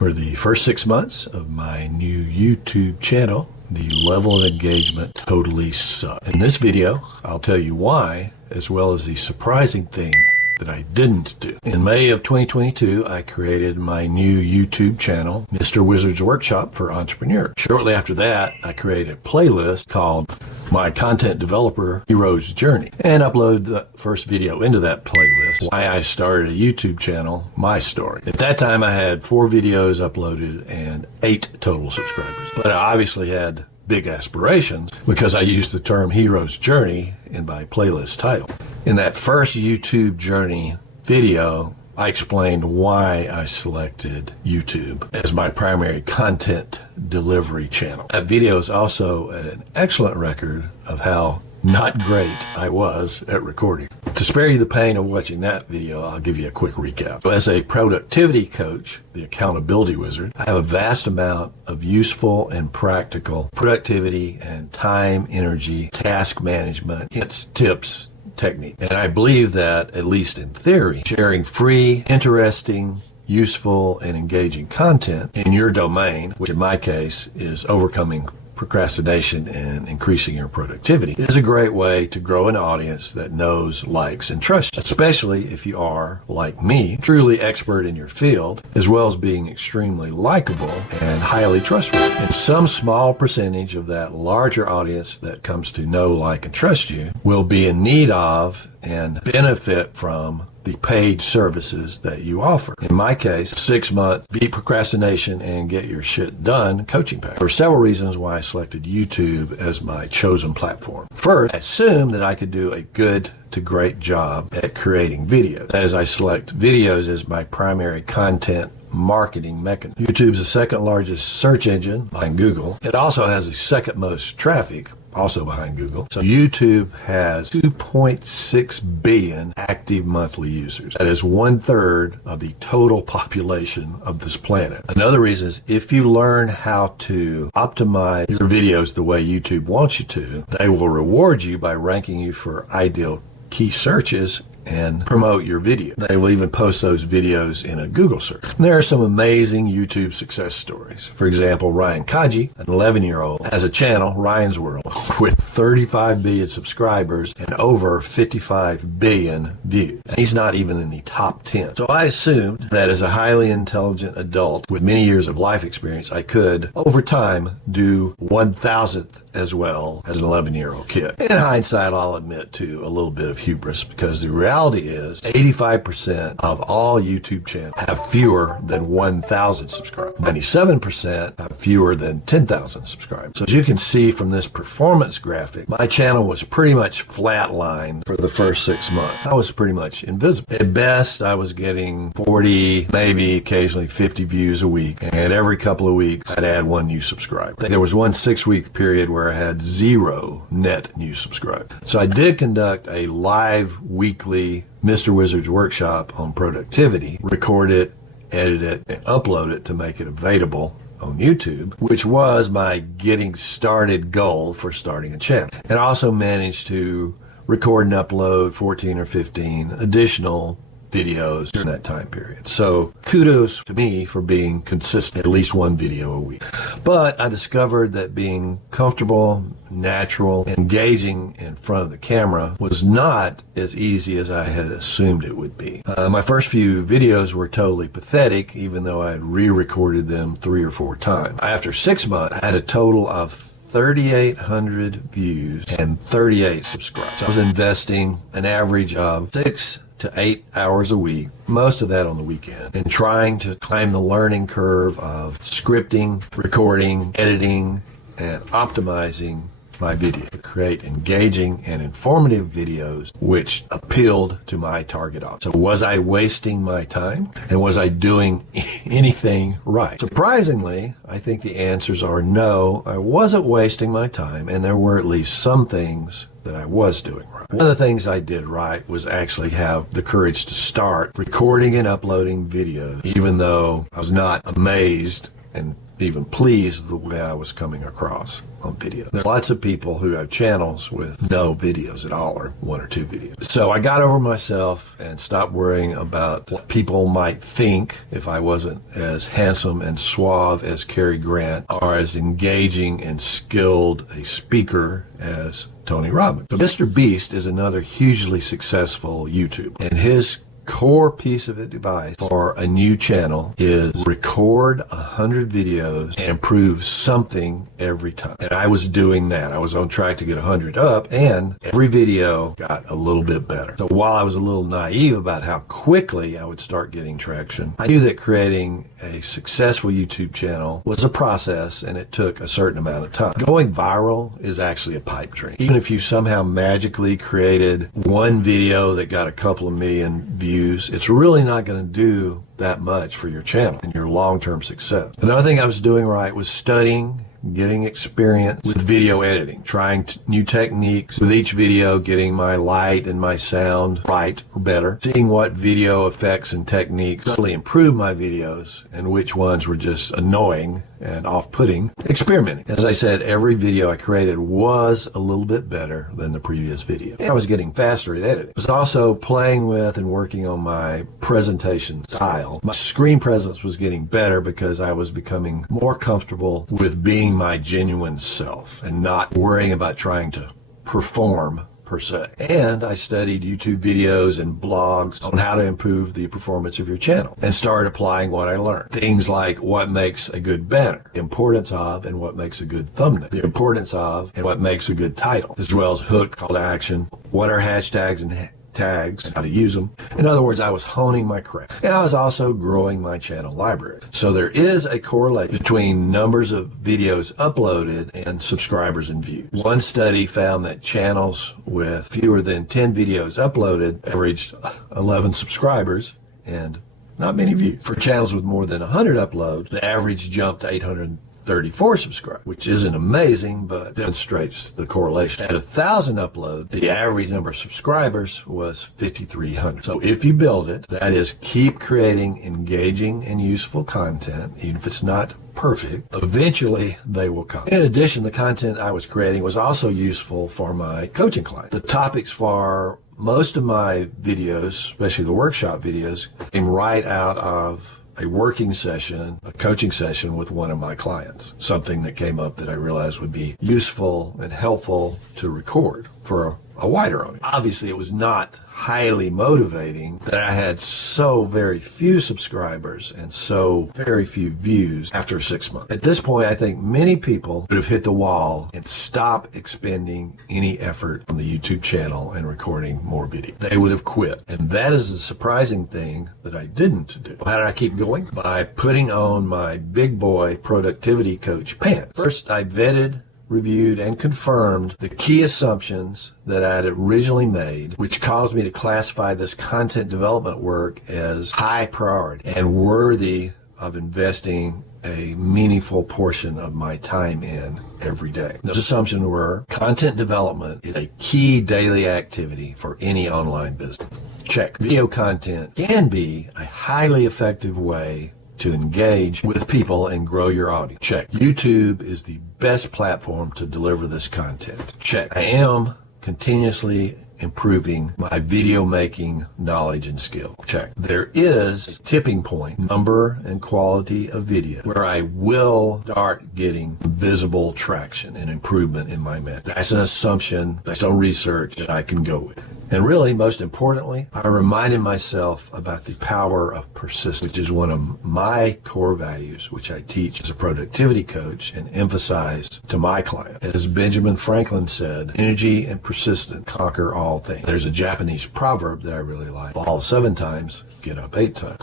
For the first 6 months of my new YouTube channel, the level of engagement totally sucked. In this video, I'll tell you why, as well as the surprising thing that I didn't do. In May of 2022, I created my new YouTube channel, Mr. Wizard's Workshop for Entrepreneurs. Shortly after that, I created a playlist called My Content Developer Hero's Journey and uploaded the first video into that playlist, why I started a YouTube channel, my story. At that time, I had 4 videos uploaded and 8 total subscribers. But I obviously had big aspirations because I used the term Hero's Journey in my playlist title. In that first YouTube journey video, I explained why I selected YouTube as my primary content delivery channel. That video is also an excellent record of how not great I was at recording. To spare you the pain of watching that video, I'll give you a quick recap. So as a productivity coach, the accountability wizard, I have a vast amount of useful and practical productivity and time, energy, task management, hints, tips, technique. And I believe that, at least in theory, sharing free, interesting, useful, and engaging content in your domain, which in my case is overcoming procrastination and increasing your productivity, is a great way to grow an audience that knows, likes, and trusts you, especially if you are, like me, truly expert in your field, as well as being extremely likable and highly trustworthy. And some small percentage of that larger audience that comes to know, like, and trust you will be in need of and benefit from the paid services that you offer. In my case, 6-month beat procrastination and get your shit done coaching package. There were several reasons why I selected YouTube as my chosen platform. First, I assumed that I could do a good to great job at creating videos, as I select videos as my primary content marketing mechanism. YouTube's the second largest search engine behind Google. It also has the second most traffic, also behind Google. So YouTube has 2.6 billion active monthly users. That is 1/3 of the total population of this planet. Another reason is if you learn how to optimize your videos the way YouTube wants you to, they will reward you by ranking you for ideal key searches and promote your video. They will even post those videos in a Google search. And there are some amazing YouTube success stories. For example, Ryan Kaji, an 11-year-old, has a channel, Ryan's World, with 35 billion subscribers and over 55 billion views. And he's not even in the top 10. So I assumed that as a highly intelligent adult with many years of life experience, I could, over time, do 1,000th as well as an 11-year-old kid. In hindsight, I'll admit to a little bit of hubris, because the reality is 85% of all YouTube channels have fewer than 1,000 subscribers. 97% have fewer than 10,000 subscribers. So as you can see from this performance graphic, my channel was pretty much flatlined for the first 6 months. I was pretty much invisible. At best, I was getting 40, maybe occasionally 50 views a week. And every couple of weeks, I'd add 1 new subscriber. There was one 6-week period where I had 0 net new subscribers. So I did conduct a live weekly Mr. Wizard's Workshop on productivity, record it, edit it, and upload it to make it available on YouTube, which was my getting started goal for starting a channel. And I also managed to record and upload 14 or 15 additional videos during that time period. So kudos to me for being consistent, at least 1 video a week. But I discovered that being comfortable, natural, engaging in front of the camera was not as easy as I had assumed it would be. My first few videos were totally pathetic, even though I had re-recorded them 3 or 4 times. After 6 months, I had a total of 3,800 views and 38 subscribers. I was investing an average of 6 to 8 hours a week, most of that on the weekend, and trying to climb the learning curve of scripting, recording, editing, and optimizing my video to create engaging and informative videos which appealed to my target audience. So was I wasting my time? And was I doing anything right? Surprisingly, I think the answers are no, I wasn't wasting my time, and there were at least some things that I was doing right. One of the things I did right was actually have the courage to start recording and uploading videos, even though I was not amazed and even pleased the way I was coming across on video. There are lots of people who have channels with no videos at all, or 1 or 2 videos. So I got over myself and stopped worrying about what people might think if I wasn't as handsome and suave as Cary Grant, or as engaging and skilled a speaker as Tony Robbins. So Mr. Beast is another hugely successful YouTuber, and his core piece of advice for a new channel is record 100 videos and improve something every time. And I was doing that. I was on track to get 100 up, and every video got a little bit better. So while I was a little naive about how quickly I would start getting traction, I knew that creating a successful YouTube channel was a process, and it took a certain amount of time. Going viral is actually a pipe dream. Even if you somehow magically created one video that got a couple of million views, it's really not going to do that much for your channel and your long-term success. Another thing I was doing right was studying, getting experience with video editing, trying new techniques with each video, getting my light and my sound right or better, seeing what video effects and techniques really improved my videos and which ones were just annoying and off-putting, experimenting. As I said, every video I created was a little bit better than the previous video. I was getting faster at editing. I was also playing with and working on my presentation style. My screen presence was getting better because I was becoming more comfortable with being my genuine self and not worrying about trying to perform per se. And I studied YouTube videos and blogs on how to improve the performance of your channel and started applying what I learned. Things like what makes a good banner, the importance of and what makes a good thumbnail, the importance of and what makes a good title, as well as hook, call to action, what are hashtags and tags, and how to use them. In other words, I was honing my craft. And I was also growing my channel library. So there is a correlation between numbers of videos uploaded and subscribers and views. One study found that channels with fewer than 10 videos uploaded averaged 11 subscribers and not many views. For channels with more than 100 uploads, the average jumped to 834 subscribers, which isn't amazing, but demonstrates the correlation. At 1,000 uploads, the average number of subscribers was 5,300. So if you build it, that is, keep creating engaging and useful content, even if it's not perfect, eventually they will come. In addition, the content I was creating was also useful for my coaching clients. The topics for most of my videos, especially the workshop videos, came right out of a working session, a coaching session with one of my clients. Something that came up that I realized would be useful and helpful to record for a wider audience. Obviously, it was not highly motivating that I had so very few subscribers and so very few views after 6 months. At this point, I think many people would have hit the wall and stopped expending any effort on the YouTube channel and recording more video. They would have quit. And that is the surprising thing that I didn't do. How did I keep going? By putting on my big boy productivity coach pants. First, I vetted, reviewed, and confirmed the key assumptions that I had originally made, which caused me to classify this content development work as high priority and worthy of investing a meaningful portion of my time in every day. Those assumptions were: content development is a key daily activity for any online business. Check. Video content can be a highly effective way to engage with people and grow your audience. Check. YouTube is the best platform to deliver this content. Check. I am continuously improving my video making knowledge and skill. Check. There is a tipping point, number and quality of video, where I will start getting visible traction and improvement in my method. That's an assumption based on research that I can go with. And really, most importantly, I reminded myself about the power of persistence, which is one of my core values, which I teach as a productivity coach and emphasize to my clients. As Benjamin Franklin said, energy and persistence conquer all things. There's a Japanese proverb that I really like: fall 7 times, get up 8 times.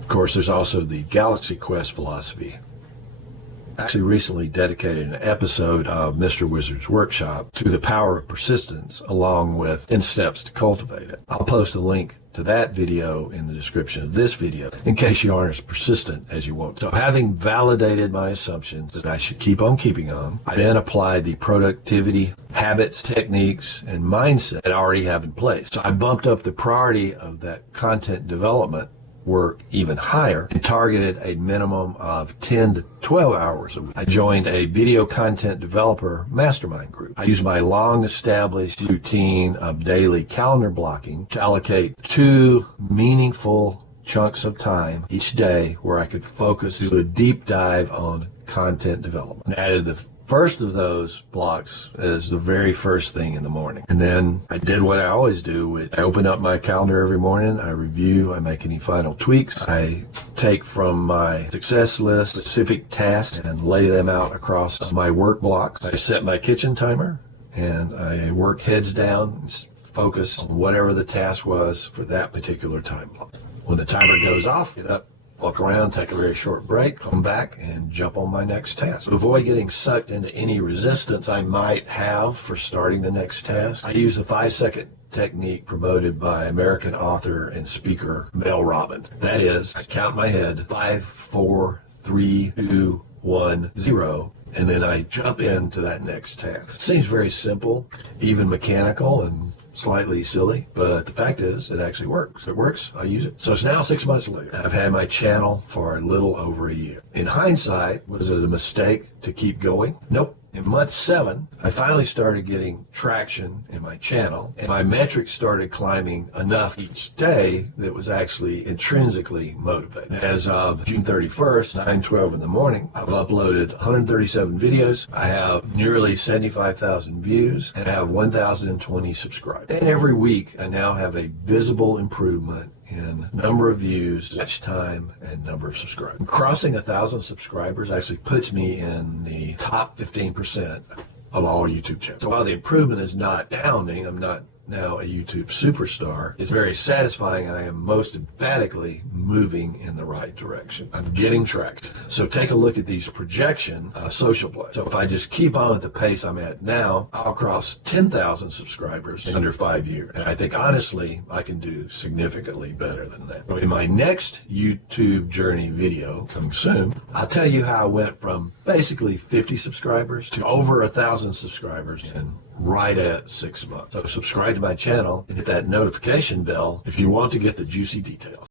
Of course, there's also the Galaxy Quest philosophy. Actually recently dedicated an episode of Mr. Wizard's Workshop to the power of persistence, along with 10 steps to cultivate it. I'll post a link to that video in the description of this video in case you aren't as persistent as you want. So having validated my assumptions that I should keep on keeping on, I then applied the productivity habits, techniques, and mindset that I already have in place. So I bumped up the priority of that content development work even higher and targeted a minimum of 10 to 12 hours a week. I joined a video content developer mastermind group. I use my long established routine of daily calendar blocking to allocate 2 meaningful chunks of time each day where I could focus, do a deep dive on content development. And added the first of those blocks as the very first thing in the morning. And then I did what I always do, which I open up my calendar every morning, I review, I make any final tweaks, I take from my success list specific tasks and lay them out across my work blocks. I set my kitchen timer and I work heads down, focus on whatever the task was for that particular time block. When the timer goes off, get up, walk around, take a very short break, come back, and jump on my next task. To avoid getting sucked into any resistance I might have for starting the next task, I use the 5-second technique promoted by American author and speaker Mel Robbins. That is, I count in my head 5, 4, 3, 2, 1, 0, and then I jump into that next task. It seems very simple, even mechanical, and slightly silly, but the fact is it actually works. It works, I use it. So it's now 6 months later. I've had my channel for a little over a year. In hindsight, was it a mistake to keep going? Nope. In month 7, I finally started getting traction in my channel, and my metrics started climbing enough each day that was actually intrinsically motivating. As of June 31st, 9:12 in the morning, I've uploaded 137 videos. I have nearly 75,000 views, and I have 1,020 subscribers. And every week, I now have a visible improvement in number of views, watch time, and number of subscribers. Crossing 1,000 subscribers actually puts me in the top 15% of all YouTube channels. So while the improvement is not astounding, I'm not now a YouTube superstar, it's very satisfying. I am most emphatically moving in the right direction. I'm getting traction. So take a look at these projection social plays. So if I just keep on at the pace I'm at now, I'll cross 10,000 subscribers in under 5 years. And I think honestly, I can do significantly better than that. So in my next YouTube journey video coming soon, I'll tell you how I went from basically 50 subscribers to over 1,000 subscribers in right at 6 months. So subscribe to my channel and hit that notification bell if you want to get the juicy details.